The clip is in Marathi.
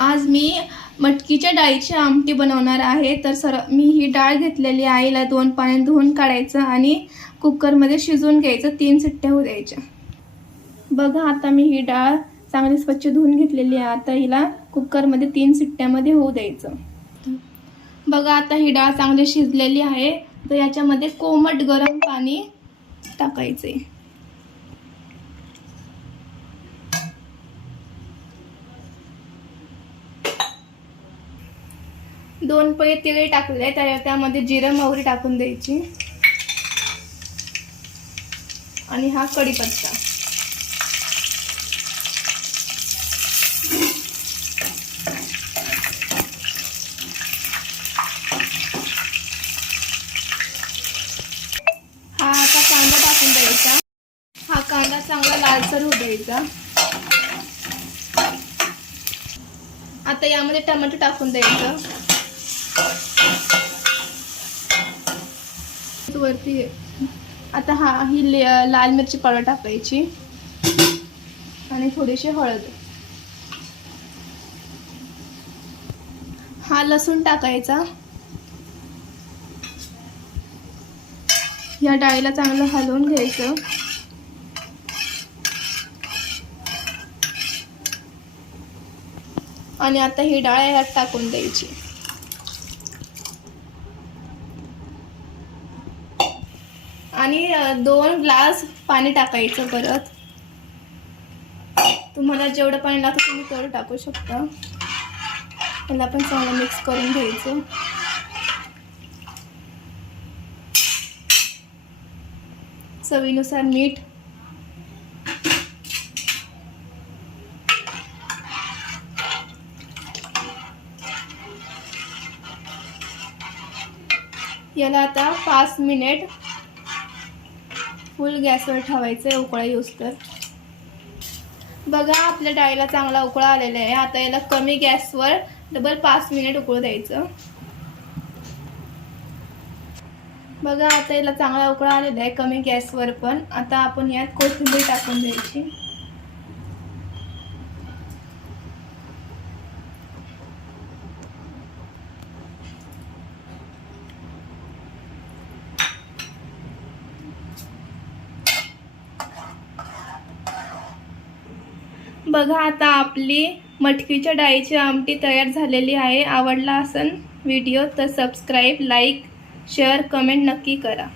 आज मी मटकीच्या डाळीची आमटी बनवणार आहे। तर मी ही डाळ घेतलेली आहे, हिला 2 पाण्याने धुवून काढायचं आणि कुकरमध्ये शिजवून घ्यायचं, 3 शिट्ट्या होऊ द्यायच्या। बघा आता मी ही डाळ चांगली स्वच्छ धुवून घेतलेली आहे। आता हिला कुकरमध्ये 3 शिट्ट्यामध्ये होऊ द्यायचं। बघा आता ही डाळ चांगली शिजलेली आहे। तर याच्यामध्ये कोमट गरम पाणी टाकायचे। 2 पळी तेल टाकले, त्यामध्ये जिरं मोहरी टाकून द्यायची आणि हा कढीपत्ता। हा आता कांदा टाकून द्यायचा। हा कांदा चांगला लालसर होऊ द्यायचा। आता यामध्ये टोमॅटो टाकून द्यायचं। वरती आता ही लाल मिरची पावडर टाकायची आणि थोडीशी हळद। हा लसूण टाकायचा। या डाळीला चांगलं हलवून घ्यायचं आणि आता ही डाळ यात टाकून द्यायची आणि 2 ग्लास पाणी टाकायचं। परत तुम्हाला जेवढं पाणी लागतं तुम्ही तेवढं टाकू शकता। याला पण चांगलं मिक्स करून घ्यायचं। चवीनुसार मीठ, याला आता 5 मिनिट फुल गॅसवर ठेवायचं उकळा येऊस्तर। बघा आपल्या डाळीला चांगला उकळा आलेला आहे। आता याला कमी गॅसवर डबल 5 मिनिट उकळू द्यायचं। बघा आता याला चांगला उकळा आलेला आहे कमी गॅसवर पण। आता आपण यात कोथिंबीर टाकून द्यायची। बघा आता आपली मटकीच्या डाळीची आमटी तयार झालेली आहे। आवडला असेल व्हिडिओ तर सबस्क्राईब, लाईक, शेअर, कमेंट नक्की करा।